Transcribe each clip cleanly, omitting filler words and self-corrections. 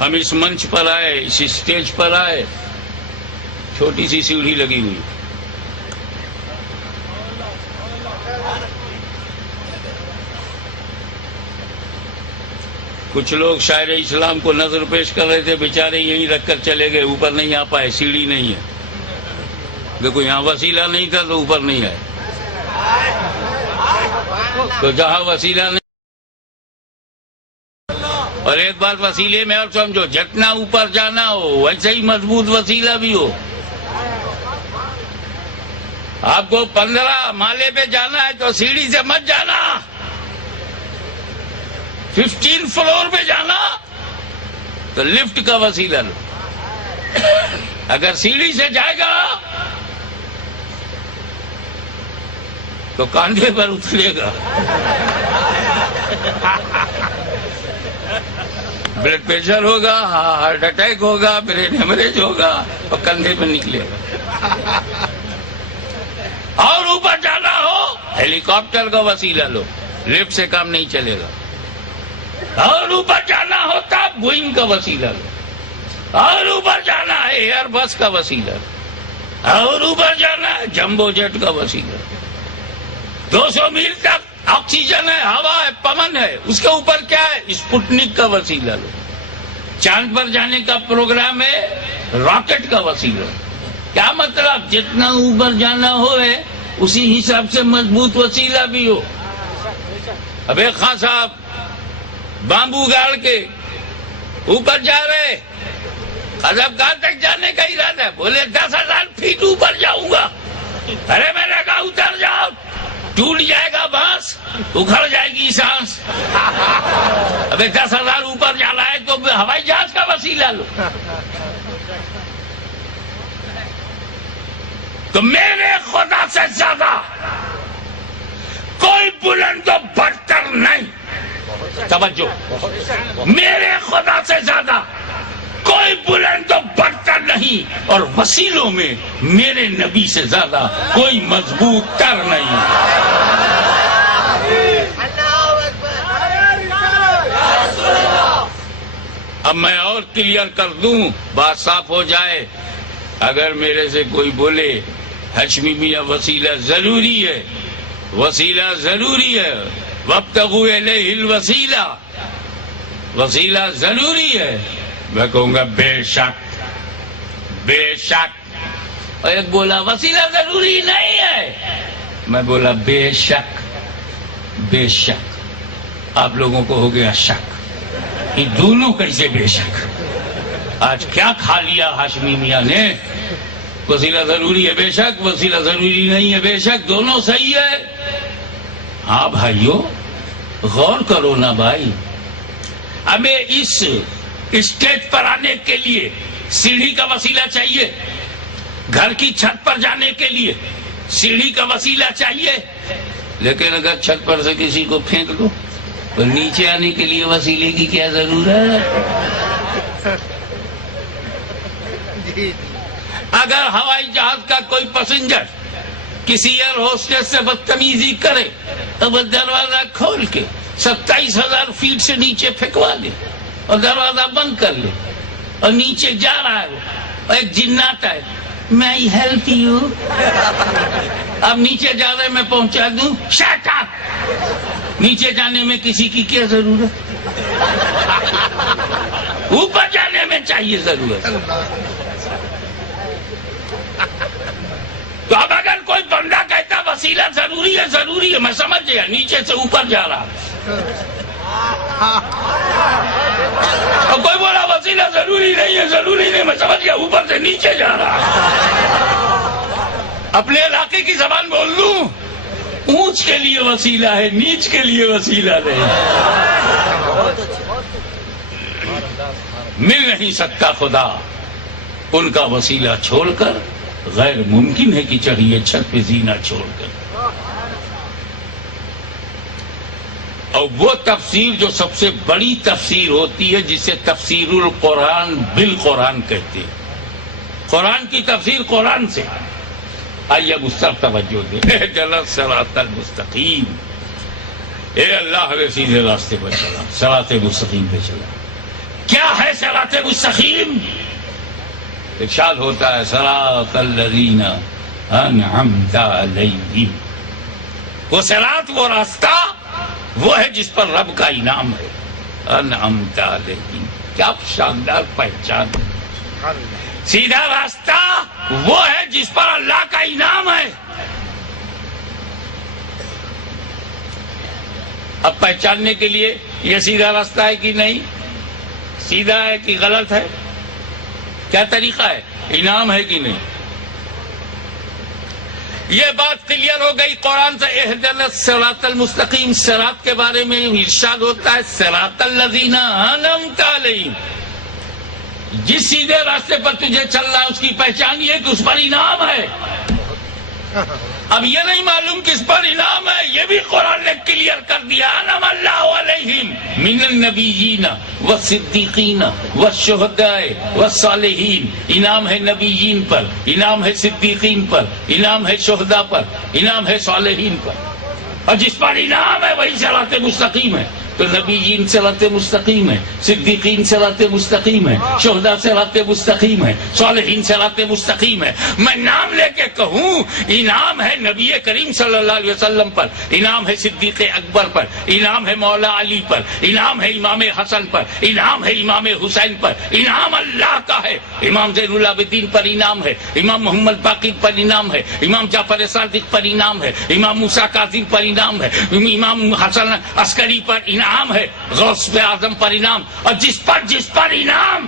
ہم اس منچ پر آئے، اس اسٹیج پر آئے، چھوٹی سی سیڑھی لگی ہوئی، کچھ لوگ شاعر اسلام کو نظر پیش کر رہے تھے، بیچارے یہیں رکھ کر چلے گئے، اوپر نہیں آ پائے، سیڑھی نہیں ہے. دیکھو یہاں وسیلہ نہیں تھا تو اوپر نہیں آئے، تو جہاں وسیلہ نہیں. اور ایک بات وسیلے میں اور سمجھو، جتنا اوپر جانا ہو ویسے ہی مضبوط وسیلہ بھی ہو. آپ کو 15 مالے پہ جانا ہے تو سیڑھی سے مت جانا، 15 فلور پہ جانا تو لفٹ کا وسیلہ لو. اگر سیڑھی سے جائے گا تو کاندھے پر اترے گا، بلڈ پریشر ہوگا، ہارٹ اٹیک ہوگا، برین ہیمریج ہوگا اور کندھے پہ نکلے گا. اور اوپر جانا ہو ہیلی کاپٹر کا وسیلہ لو، لفٹ سے کام نہیں چلے گا. اور اوپر جانا ہوتا بوئنگ کا وسیلہ لو، اور اوپر جانا ہے ایئر بس کا وسیلہ لو، اور اوپر جانا ہے جمبو جیٹ کا وسیلہ. 200 میل تک آکسیجن ہے، ہوا ہے، پون ہے، اس کے اوپر کیا ہے؟ اسپوٹنک کا وسیلہ لو. چاند پر جانے کا پروگرام ہے، راکٹ کا وسیلہ. کیا مطلب؟ جتنا اوپر جانا ہو ہے اسی حساب سے مضبوط وسیلہ بھی ہو. اب ایک خان صاحب بامبو گاڑ کے اوپر جا رہے، اب کہاں تک جانے کا ارادہ ہے؟ بولے 10,000 فیٹ اوپر جاؤں گا. ارے میں نے کہا اتر جاؤ، ٹوٹ جائے گا بانس، اکھڑ جائے گی سانس. ابھی 10,000 اوپر جانا ہے تو ہوائی جہاز کا وسیلہ لو. تو میرے خدا سے زیادہ کوئی بلند و برتر نہیں. توجہ، میرے خدا سے زیادہ کوئی بلند و برتر نہیں، اور وسیلوں میں میرے نبی سے زیادہ کوئی مضبوط تر نہیں. اب میں اور کلیئر کر دوں، بات صاف ہو جائے. اگر میرے سے کوئی بولے ہاشمی میاں وسیلہ ضروری ہے، وسیلہ ضروری ہے، وابتغوا الیہ الوسیلہ، وسیلہ ضروری ہے، میں کہوں گا بے شک، بے شک. اور ایک بولا وسیلہ ضروری نہیں ہے، میں بولا بے شک، بے شک. آپ لوگوں کو ہو گیا شک، یہ دونوں کیسے بے شک؟ آج کیا کھا لیا ہاشمی میاں نے؟ وسیلہ ضروری ہے بے شک، وسیلہ ضروری نہیں ہے بے شک، دونوں صحیح ہے. ہاں بھائیو غور کرو نا بھائی. ہمیں اس اسٹیج پر آنے کے لیے سیڑھی کا وسیلہ چاہیے، گھر کی چھت پر جانے کے لیے سیڑھی کا وسیلہ چاہیے. لیکن اگر چھت پر سے کسی کو پھینک دو تو نیچے آنے کے لیے وسیلے کی کیا ضرورت؟ اگر ہوائی جہاز کا کوئی پیسنجر کسی ایئر ہوسٹس سے بدتمیزی کرے تو وہ دروازہ کھول کے 27,000 فیٹ سے نیچے پھینکوا لے اور دروازہ بند کر لے، اور نیچے جا رہا ہے اور ایک جنات ہے، میں ہیلپ یو، اب نیچے جا رہے میں پہنچا دوں، شٹ اپ. نیچے جانے میں کسی کی کیا ضرورت؟ اوپر جانے میں چاہیے ضرورت. تو اب اگر کوئی بندہ کہتا وسیلہ ضروری ہے، ضروری ہے، میں سمجھ گیا نیچے سے اوپر جا رہا. اور کوئی بولا وسیلہ ضروری نہیں ہے، ضروری نہیں، میں سمجھ گیا اوپر سے نیچے جا رہا. اپنے علاقے کی زبان بول لوں، اونچ کے لیے وسیلہ ہے، نیچ کے لیے وسیلہ نہیں. مل نہیں سکتا خدا ان کا وسیلہ چھوڑ کر، غیر ممکن ہے کہ چڑھیے چھت پہ زینہ چھوڑ کر. اور وہ تفسیر جو سب سے بڑی تفسیر ہوتی ہے جسے تفسیر القرآن بالقرآن کہتے ہیں، قرآن کی تفسیر قرآن سے. آئیے اب اس طرف توجہ دیں. اہدنا الصراط المستقیم، اے اللہ ہمیں سیدھے راستے پر چلا، صراط مستقیم پہ چلا. کیا ہے صراط صراط مستقیم؟ ارشاد ہوتا ہے صراط الذین انعمت علیہم. وہ صراط، وہ راستہ وہ ہے جس پر رب کا انعام ہے. انعمت علیہم، کیا شاندار پہچان. سیدھا راستہ وہ ہے جس پر اللہ کا انعام ہے. اب پہچاننے کے لیے یہ سیدھا راستہ ہے کہ نہیں، سیدھا ہے کہ غلط ہے، کیا طریقہ ہے، انعام ہے کہ نہیں، یہ بات کلیئر ہو گئی. قرآن سے اہدنا الصراط المستقیم، صراط کے بارے میں ارشاد ہوتا ہے صراط الذین انعمت علیہم. جس سیدھے راستے پر تجھے چلنا ہے اس کی پہچان یہ کہ اس پر انعام ہے. اب یہ نہیں معلوم کس پر انعام ہے، یہ بھی قرآن نے کلیئر کر دیا. انعم اللہ علیہم من النبیین والصدیقین والشہداء والصالحین. انعام ہے نبیین پر، انعام ہے صدیقین پر، انعام ہے شہداء پر، انعام ہے صالحین پر. اور جس پر انعام ہے وہی صراط مستقیم ہے. تو نبیین صراط مستقیم ہے، صدیقین صراط مستقیم ہے، شہداء صراط مستقیم ہے، صالحین صراط مستقیم ہے. میں نام لے کے کہوں انعام ہے نبی کریم صلی اللہ علیہ وسلم پر، انعام ہے صدیق اکبر پر، انعام ہے مولا علی پر، انعام ہے امام حسن پر، انعام ہے امام حسین پر. انعام اللہ کا ہے. امام زین العابدین پر انعام ہے، امام محمد باقر پر انعام ہے، امام جعفر صادق پر انعام ہے، امام موسیٰ کاظم پر انعام ہے، امام حسن عسکری پر انعام ہے، غوث اعظم پر انعام. اور جس پر انعام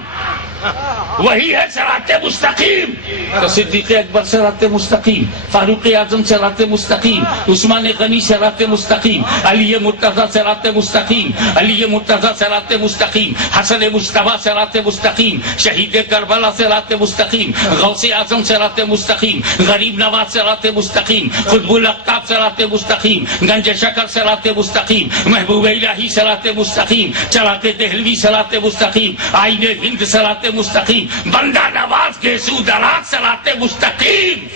وہی ہے صراط مستقیم. تو صدیق اکبر صراط مستقیم، فاروق اعظم صراط مستقیم، عثمان غنی صراط مستقیم، علی مرتضی صراط مستقیم، علی مرتضی صراط مستقیم، حسن مجتبی صراط مستقیم، شہید کربلا صراط مستقیم، غوث اعظم صراط مستقیم، غریب نواز صراط مستقیم، قطب الاقطاب صراط مستقیم، گنج شکر صراط مستقیم، محبوب الہی صراط مستقیم، چراغ دہلوی صراط مستقیم، آئین ہند صراط مستقیم، بندہ نواز گیسو دراز صراط مستقیم،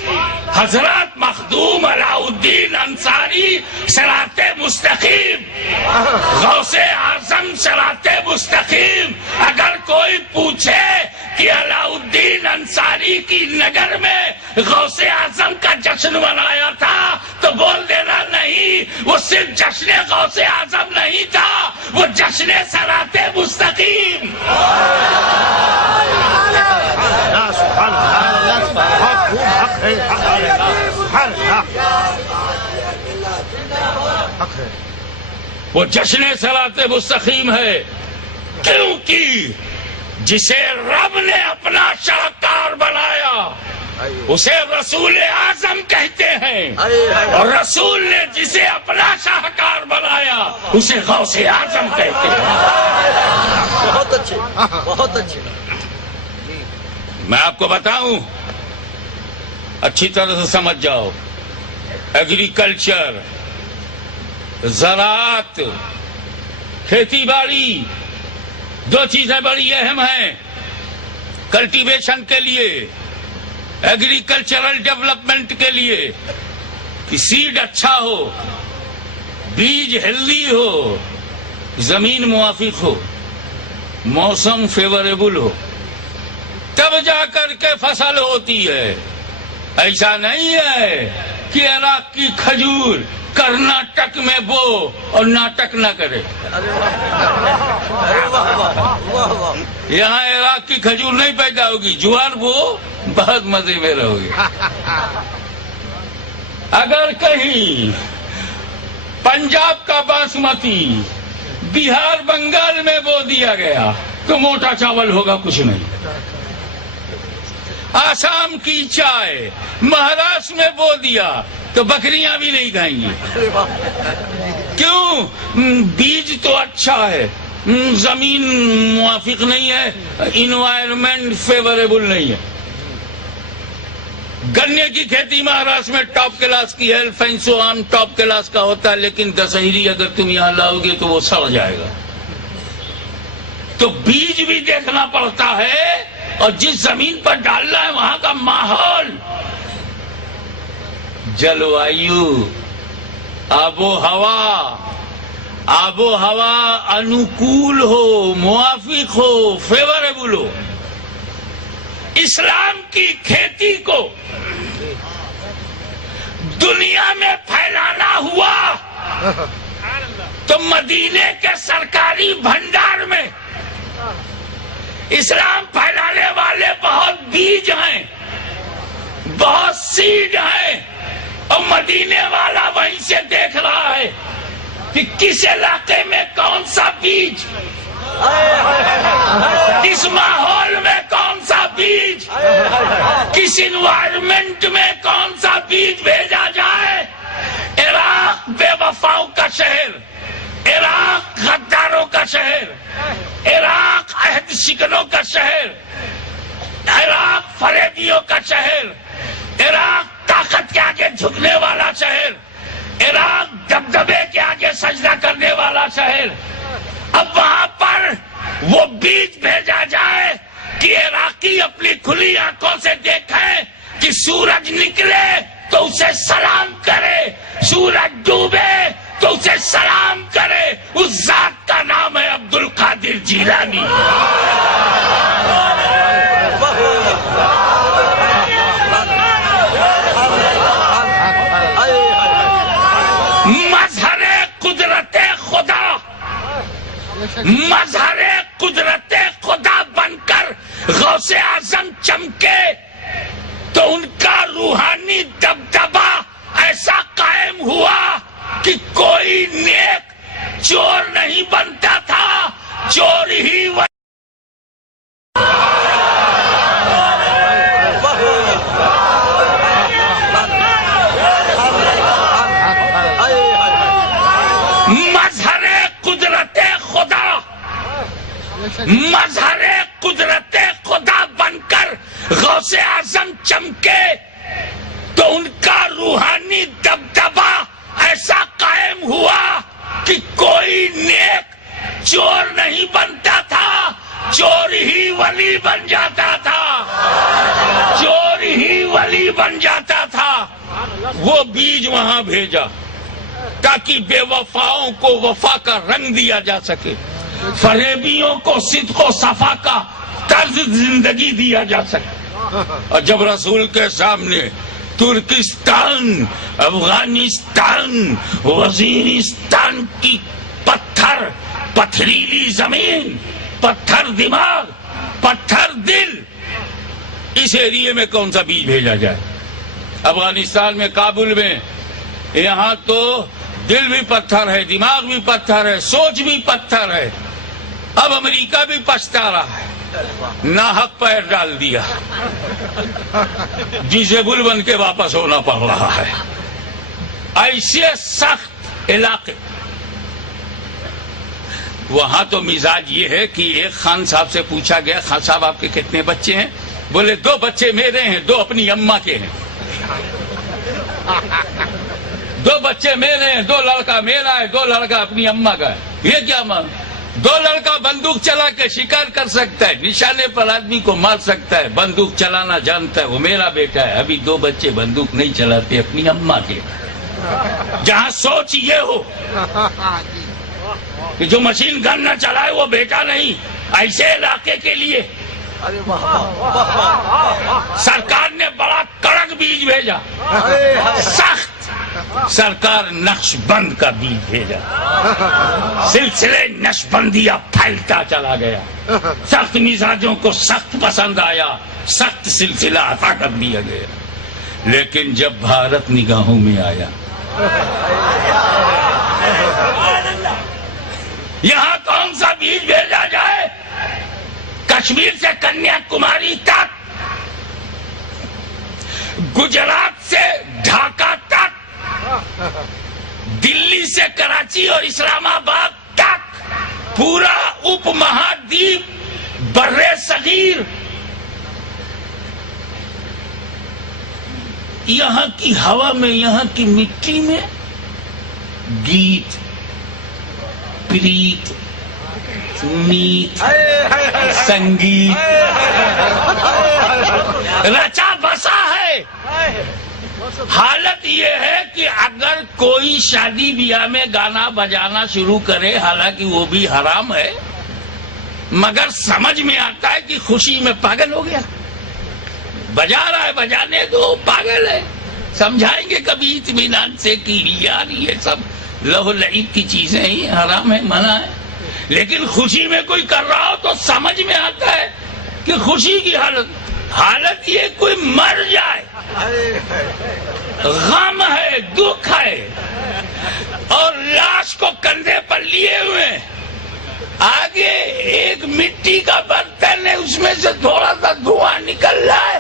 حضرت مخدوم علاؤالدین انصاری صراط مستقیم، غوث اعظم صراط مستقیم. اگر کوئی پوچھے کہ علاؤالدین انصاری کی نگر میں غوث اعظم کا جشن منایا تھا تو بول دینا نہیں، وہ صرف جشن غوث اعظم نہیں تھا، وہ جشن صراط مستقیم. وہ جشن صراط مستقیم ہے کیونکہ جسے رب نے اپنا شاہکار بنایا اسے رسول اعظم کہتے ہیں، اور رسول نے جسے اپنا شاہکار بنایا اسے غوث اعظم کہتے ہیں. بہت اچھے، بہت اچھے. میں آپ کو بتاؤں، اچھی طرح سے سمجھ جاؤ. ایگریکلچر، زراعت، کھیتی باڑی، دو چیزیں بڑی اہم ہیں کلٹیویشن کے لیے، ایگریکلچرل ڈیولپمنٹ کے لیے. کہ سیڈ اچھا ہو، بیج ہیلدی ہو، زمین موافق ہو، موسم فیوریبل ہو، تب جا کر کے فصل ہوتی ہے. ایسا نہیں ہے کہ عراق کی کھجور کرناٹک میں بو اور ناٹک نہ کرے. یہاں عراق کی کھجور نہیں پیدا ہوگی، جوار بو بہت مزے میں رہو گے. اگر کہیں پنجاب کا باسمتی بہار بنگال میں بو دیا گیا تو موٹا چاول ہوگا، کچھ نہیں. آسام کی چائے مہاراشٹر میں بو دیا تو بکریاں بھی نہیں کھائیں گی. کیوں؟ بیج تو اچھا ہے، زمین موافق نہیں ہے، انوائرمنٹ فیوریبل نہیں ہے. گنے کی کھیتی مہاراشٹر میں ٹاپ کلاس کی ہے، الفینسو آم ٹاپ کلاس کا ہوتا ہے، لیکن دشہری اگر تم یہاں لاؤ گے تو وہ سڑ جائے گا. تو بیج بھی دیکھنا پڑتا ہے، اور جس زمین پر ڈالنا ہے وہاں کا ماحول، جلوایو، آب و ہوا، آب و ہوا انوکول ہو، موافق ہو، فیوریبل ہو، اسلام کی کھیتی کو دنیا میں پھیلانا ہوا تو مدینے کے سرکاری بھنڈار میں اسلام پھیلانے والے بہت بیج ہیں، بہت سیڈ ہیں، اور مدینے والا وہیں سے دیکھ رہا ہے کہ کس علاقے میں کون سا بیج، کس ماحول میں کون سا بیج، کس انوائرمنٹ میں کون سا بیج بھیجا جائے۔ عراق بے وفاؤں کا شہر، عراق غداروں کا شہر، عراق عہد شکنوں کا شہر، عراق فریبیوں کا شہر، عراق طاقت کے آگے جھکنے والا شہر، عراق دبدبے کے آگے سجدہ کرنے والا شہر۔ اب وہاں پر وہ بیج بھیجا جائے کہ عراقی اپنی کھلی آنکھوں سے دیکھیں کہ سورج نکلے تو اسے سلام کرے، سورج ڈوبے تو اسے سلام کرے۔ اس ذات کا نام ہے عبد القادر جیلانی۔ مظہر قدرت خدا، مظہر قدرت خدا بن کر غوث اعظم چمکے تو ان کا روحانی دبدبا ایسا قائم ہوا کہ کوئی نیک چور نہیں بنتا تھا، چور ہی مظہر قدرت خدا، مظہر قدرت خدا بن کر غوث اعظم چمکے تو ان کا روحانی دبدبا ایسا قائم ہوا کہ کوئی نیک چور نہیں بنتا تھا، چور ہی ولی بن جاتا تھا، چور ہی ولی بن جاتا تھا۔ وہ بیج وہاں بھیجا تاکہ بے وفاؤں کو وفا کا رنگ دیا جا سکے، فریبیوں کو صدق و صفا کا طرز زندگی دیا جا سکے۔ اور جب رسول کے سامنے ترکستان، افغانستان، وزیرستان کی پتھر پتھریلی زمین، پتھر دماغ، پتھر دل، اس ایریے میں کون سا بیج بھیجا جائے؟ افغانستان میں، کابل میں، یہاں تو دل بھی پتھر ہے، دماغ بھی پتھر ہے، سوچ بھی پتھر ہے۔ اب امریکہ بھی پچھتا رہا ہے، ناحق پیر ڈال دیا، ڈیزیبل بن کے واپس ہونا پڑ رہا ہے۔ ایسے سخت علاقے، وہاں تو مزاج یہ ہے کہ ایک خان صاحب سے پوچھا گیا، خان صاحب آپ کے کتنے بچے ہیں؟ بولے 2 بچے میرے ہیں، 2 اپنی اماں کے ہیں۔ 2 بچے میرے ہیں، 2 لڑکا میرا ہے، 2 لڑکا اپنی اماں کا ہے۔ یہ کیا مان؟ 2 لڑکا بندوق چلا کے شکار کر سکتا ہے، نشانے پر آدمی کو مار سکتا ہے، بندوق چلانا جانتا ہے، وہ میرا بیٹا ہے۔ ابھی 2 بچے بندوق نہیں چلاتے، اپنی اماں کے۔ جہاں سوچ یہ ہو کہ جو مشین گن نہ چلائے وہ بیٹا نہیں، ایسے علاقے کے لیے سرکار نے بڑا کڑک بیج بھیجا، سخت۔ سرکار نقش بند کا بیج بھیجا، سلسلے نقش بندیاں پھیلتا چلا گیا، سخت مزاجوں کو سخت پسند آیا، سخت سلسلہ عطا کر دیا گیا۔ لیکن جب بھارت نگاہوں میں آیا، یہاں کون سا بیج بھیجا جائے؟ کشمیر سے کنیا کماری تک، گجرات سے ڈھاکہ تک، دلی سے کراچی اور اسلام آباد تک، پورا اپ مہادیپ، بر صغیر، یہاں کی ہوا میں، یہاں کی مٹی میں گیت، پریت، میت، سنگیت رچا بسا ہے۔ حالت یہ ہے کہ اگر کوئی شادی بیاہ میں گانا بجانا شروع کرے، حالانکہ وہ بھی حرام ہے، مگر سمجھ میں آتا ہے کہ خوشی میں پاگل ہو گیا، بجا رہا ہے، بجانے دو، پاگل ہے، سمجھائیں گے کبھی اطمینان سے کہ یار یہ سب لہو لعب کی چیزیں ہی حرام ہے، منع ہے، لیکن خوشی میں کوئی کر رہا ہو تو سمجھ میں آتا ہے کہ خوشی کی حالت یہ کوئی مر جائے، غم ہے، دکھ ہے، اور لاش کو کندھے پر لیے ہوئے، آگے ایک مٹی کا برتن ہے، اس میں سے تھوڑا سا دھواں نکل رہا ہے،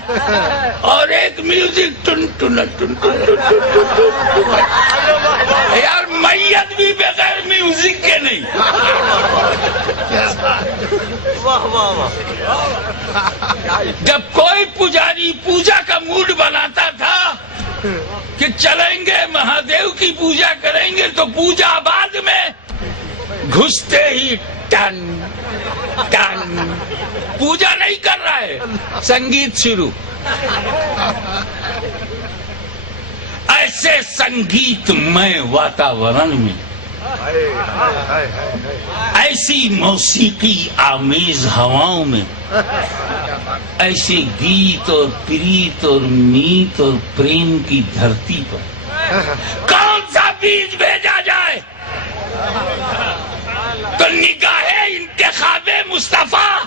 اور ایک میوزک ٹن ٹن ٹن ٹن ٹن ٹن۔ یار میت بھی بغیر میوزک کے نہیں۔ واہ واہ واہ، جب کوئی پجاری پوجا کا موڈ بناتا تھا کہ چلیں گے مہادیو کی پوجا کریں گے، تو پوجا بعد میں گھستے ہی ٹن ٹن، پوجا نہیں کر رہا ہے، سنگیت شروع۔ ایسے سنگیت میں واتاورن میں، ایسی موسیقی آمیز ہواؤں میں، ایسے گیت اور پریت اور میت اور پریم کی دھرتی پر کون سا بیج بھیجا جائے تو نگاہ انتخاب مصطفیٰ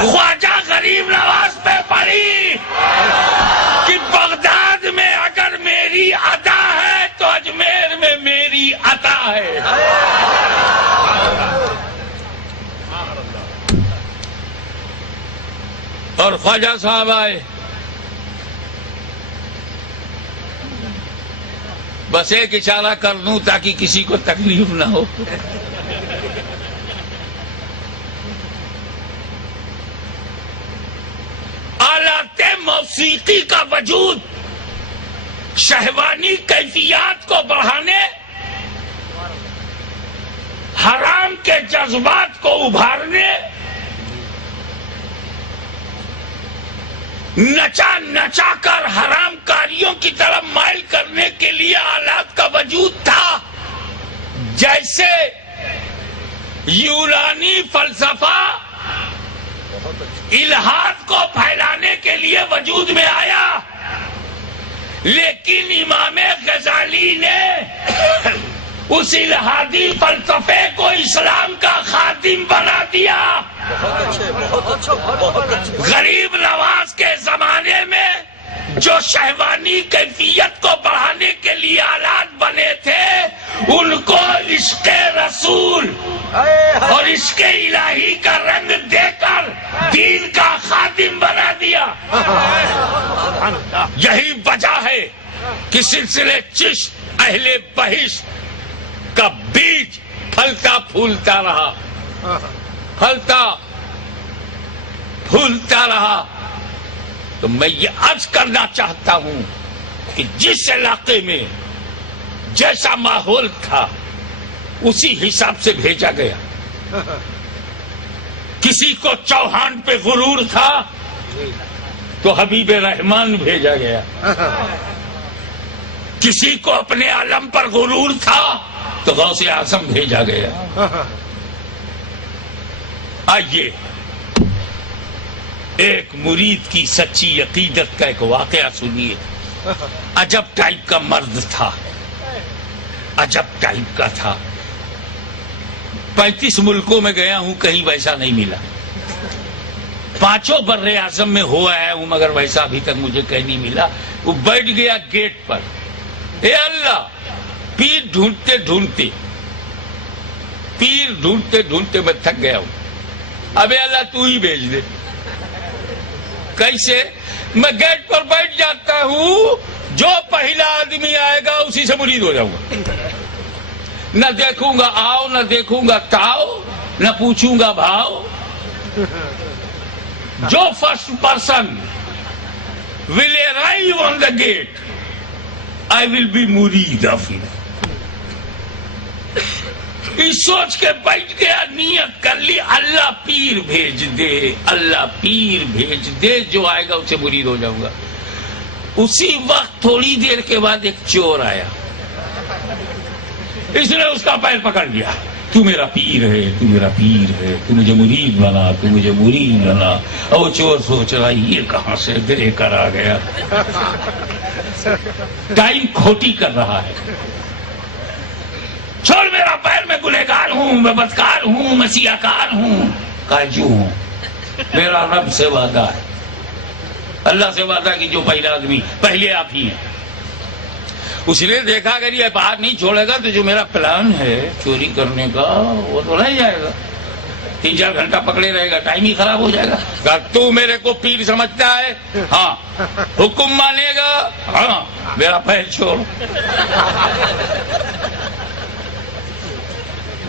خواجہ غریب نواز پہ پڑی کہ بغداد میں اگر میری عطا ہے تو اجمیر میں میری عطا ہے۔ اور خواجہ صاحب آئے، بس ایک اشارہ کر دوں تاکہ کسی کو تکلیف نہ ہو۔ آلات موسیقی کا وجود شہوانی کیفیات کو بڑھانے، حرام کے جذبات کو ابھارنے، نچا نچا کر حرام کاریوں کی طرف مائل کرنے کے لیے آلات کا وجود تھا۔ جیسے یونانی فلسفہ الہاد کو پھیلانے کے لیے وجود میں آیا، لیکن امام غزالی نے اس الہادی فلسفے کو اسلام کا خادم بنا دیا۔ بہت اچھے، بہت اچھا، بہت اچھے۔ غریب نواز کے زمانے میں جو شہوانی کیفیت کو بڑھانے کے لیے آلات بنے تھے، ان کو عشق رسول اور عشق الہی کا رنگ دے کر دین کا خادم بنا دیا۔ یہی وجہ ہے کہ سلسلے چشت اہل بہشت کا بیج پھلتا پھولتا رہا، پھلتا پھولتا رہا۔ تو میں یہ عرض کرنا چاہتا ہوں کہ جس علاقے میں جیسا ماحول تھا اسی حساب سے بھیجا گیا۔ کسی کو چوہان پہ غرور تھا تو حبیب رحمان بھیجا گیا، کسی کو اپنے عالم پر غرور تھا تو غوث اعظم بھیجا گیا۔ آئیے ایک مرید کی سچی عقیدت کا ایک واقعہ سنیے۔ عجب ٹائپ کا مرد تھا، عجب ٹائپ کا تھا۔ 35 ملکوں میں گیا ہوں، کہیں ویسا نہیں ملا۔ 5 بر اعظم میں ہو آیا ہوں، مگر ویسا ابھی تک مجھے کہیں نہیں ملا۔ وہ بیٹھ گیا گیٹ پر، اے اللہ، پیر ڈھونڈتے ڈھونڈتے پیر ڈھونڈتے ڈھونڈتے میں تھک گیا ہوں، اب اللہ تو ہی بھیج دے۔ کیسے؟ میں گیٹ پر بیٹھ جاتا ہوں، جو پہلا آدمی آئے گا اسی سے مرید ہو جاؤں گا، نہ دیکھوں گا آؤ، نہ دیکھوں گا تاؤ، نہ پوچھوں گا بھاؤ۔ جو first person will arrive on the gate, I will be مرید of him۔ اس سوچ کے بیٹھ گیا، نیت کر لی، اللہ پیر بھیج دے، اللہ پیر بھیج دے، جو آئے گا اسے مرید ہو جاؤں گا۔ اسی وقت تھوڑی دیر کے بعد ایک چور آیا، اس نے اس کا پیر پکڑ لیا، تو میرا پیر ہے، تو میرا پیر ہے، تو مجھے مرید بنا، تو مجھے مرید بنا۔ اور وہ چور سوچ رہا یہ کہاں سے گرے کر آ گیا، ٹائم کھوٹی کر رہا ہے۔ چھوڑ میرا پیر، میں گنہگار ہوں، میں بدکار ہوں، میں سیاکار ہوں، کاجو ہوں، میرا رب سے وعدہ ہے، اللہ سے وعدہ کی جو پہلا آدمی پہلے آپ ہی ہیں۔ اس نے دیکھا اگر یہ بات نہیں چھوڑے گا تو جو میرا پلان ہے چوری کرنے کا وہ تو رہ جائے گا، 3-4 گھنٹہ پکڑے رہے گا، ٹائم ہی خراب ہو جائے گا۔ کہا تو میرے کو پیر سمجھتا ہے؟ ہاں۔ حکم مانے گا؟ ہاں۔ میرا پیر چھوڑ،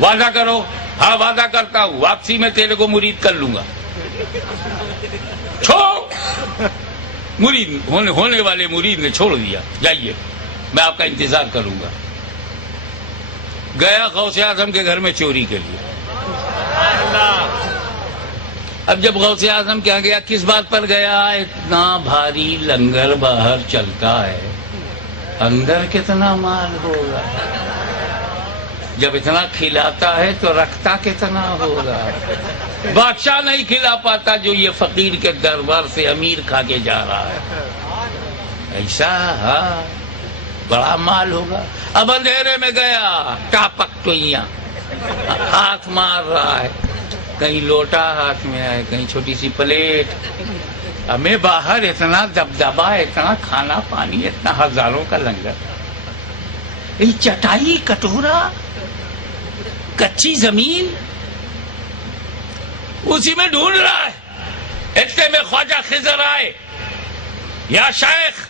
وعدہ کرو۔ ہاں وعدہ کرتا ہوں، واپسی میں تیرے کو مرید کر لوں گا۔ چھوڑ، مرید ہونے والے مرید نے چھوڑ دیا، جائیے میں آپ کا انتظار کروں گا۔ گیا غوث اعظم کے گھر میں چوری کے لیے۔ اب جب غوث اعظم کیا گیا، کس بات پر گیا؟ اتنا بھاری لنگر باہر چلتا ہے، اندر کتنا مال ہوگا، جب اتنا کھلاتا ہے تو رکھتا کتنا ہوگا۔ بادشاہ نہیں کھلا پاتا جو یہ فقیر کے دربار سے امیر کھا کے جا رہا ہے، ایسا ہاں بڑا مال ہوگا۔ اب اندھیرے میں گیا، ٹاپک ٹوئیاں، ہاتھ مار رہا ہے، کہیں لوٹا ہاتھ میں آئے، کہیں چھوٹی سی پلیٹ۔ ہمیں باہر اتنا دبدبا، اتنا کھانا پانی، اتنا ہزاروں کا لنگر، یہ چٹائی کٹورا، کچی زمین، اسی میں ڈھونڈ رہا ہے۔ اتنے میں خواجہ خضر آئے، یا شیخ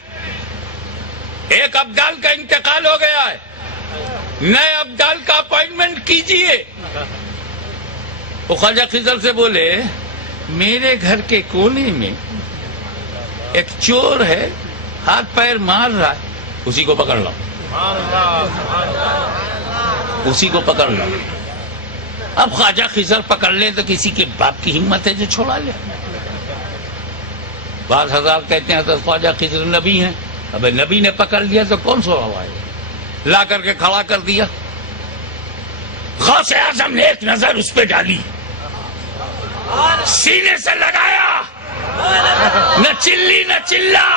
ایک ابدال کا انتقال ہو گیا ہے، نئے ابدال کا اپوائنٹمنٹ کیجئے۔ وہ خواجہ خضر سے بولے میرے گھر کے کونے میں ایک چور ہے، ہاتھ پیر مار رہا ہے، اسی کو پکڑ لو، اسی کو پکڑ لو۔ اب خواجہ خضر پکڑ لیں تو کسی کے باپ کی ہمت ہے جو چھوڑا لے؟ بعض حضرات کہتے ہیں تو خواجہ خضر نبی ہیں، اب نبی نے پکڑ لیا تو کون سو ہوا ہے؟ لا کر کے کھڑا کر دیا۔ غوث اعظم نے ایک نظر اس پہ ڈالی، سینے سے لگایا، نہ چلی نہ چلا،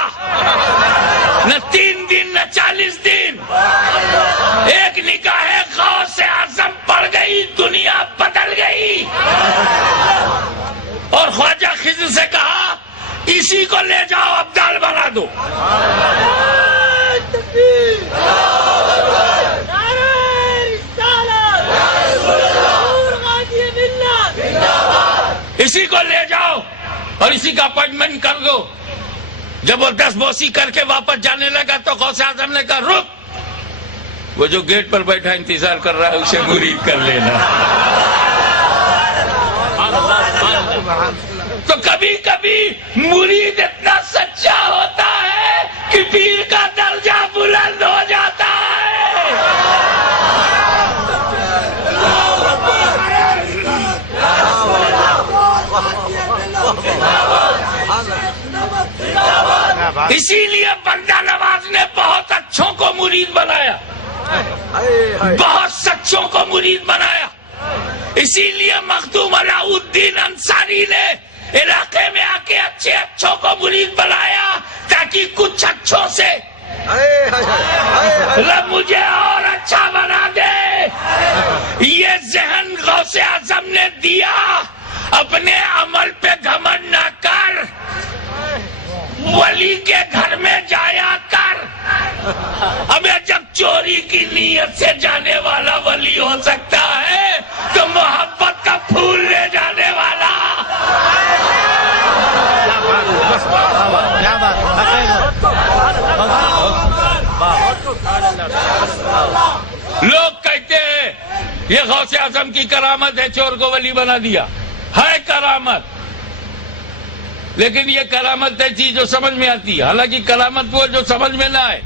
نہ 3 دن نہ 40 دن، ایک نگاہ غوث اعظم پڑ گئی، دنیا بدل گئی۔ اور خواجہ خضر سے کہا اسی کو لے جاؤ، ابدال بنا دو۔ اسی کو لے جاؤ اور اسی کا اپوائنٹمنٹ کر دو۔ جب وہ 10 بوسی کر کے واپس جانے لگا تو غوث اعظم نے کہا رک، وہ جو گیٹ پر بیٹھا انتظار کر رہا ہے اسے مرید کر لینا۔ تو کبھی کبھی مرید اتنا سچا ہوتا ہے کہ پیر کا درجہ بلند ہو جاتا ہے۔ اسی لیے بندہ نواز نے بہت اچھوں کو مرید بنایا، بہت سچوں کو مرید بنایا۔ اسی لیے مخدوم علاؤالدین انصاری نے علاقے میں آ کے اچھوں کو مرید بنایا تاکہ کچھ اچھوں سے رب مجھے اور اچھا بنا دے۔ یہ ذہن غوث اعظم نے دیا، اپنے عمل پہ گھمنڈ نہ کر، ولی کے گھر میں جایا کر۔ ہمیں جب چوری کی نیت سے جانے والا ولی ہو سکتا ہے تو محبت کا پھول لے جانے والا۔ لوگ کہتے ہیں یہ غوث اعظم کی کرامت ہے، چور کو ولی بنا دیا، ہے کرامت، لیکن یہ کرامت ہے چیز جو سمجھ میں آتی ہے، حالانکہ کرامت وہ جو سمجھ میں نہ آئے۔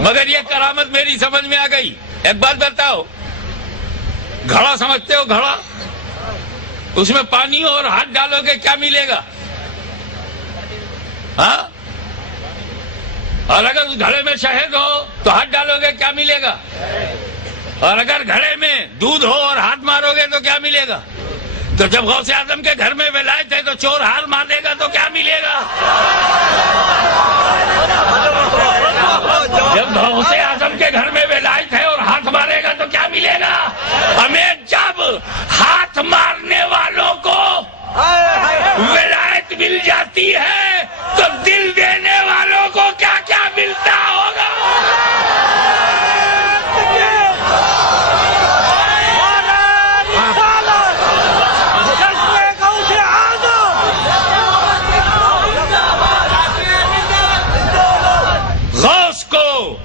مگر یہ کرامت میری سمجھ میں آ گئی۔ ایک بات بتاؤ، گھڑا سمجھتے ہو؟ گھڑا، اس میں پانی اور ہاتھ ڈالو گے کیا ملے گا؟ ہاں؟ اور اگر اس گھڑے میں شہد ہو تو ہاتھ ڈالو گے کیا ملے گا؟ اور اگر گھڑے میں دودھ ہو اور ہاتھ مارو گے تو کیا ملے گا؟ تو جب غوث اعظم کے گھر میں ولایت ہے تو چور ہار مار دے گا تو کیا ملے گا؟ جب غوث اعظم کے گھر میں ولایت ہے اور ہاتھ مارے گا تو کیا ملے گا؟ ہمیں جب ہاتھ مارنے والوں کو ولایت مل جاتی ہے تو دل دینے والوں کو کیا کیا ملتا ہوگا؟ غوث کو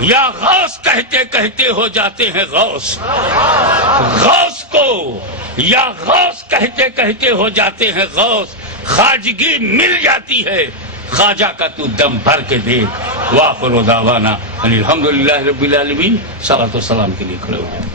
یا غوث کہتے کہتے ہو جاتے ہیں غوث، غوث کو یا غوث کہتے کہتے ہو جاتے ہیں غوث، خواجگی مل جاتی ہے خواجہ کا تو دم بھر کے دیکھ۔ وآخر دعوانا ان الحمدللہ رب العالمین۔ صلاۃ و سلام کے لیے کھڑے ہو جائیں۔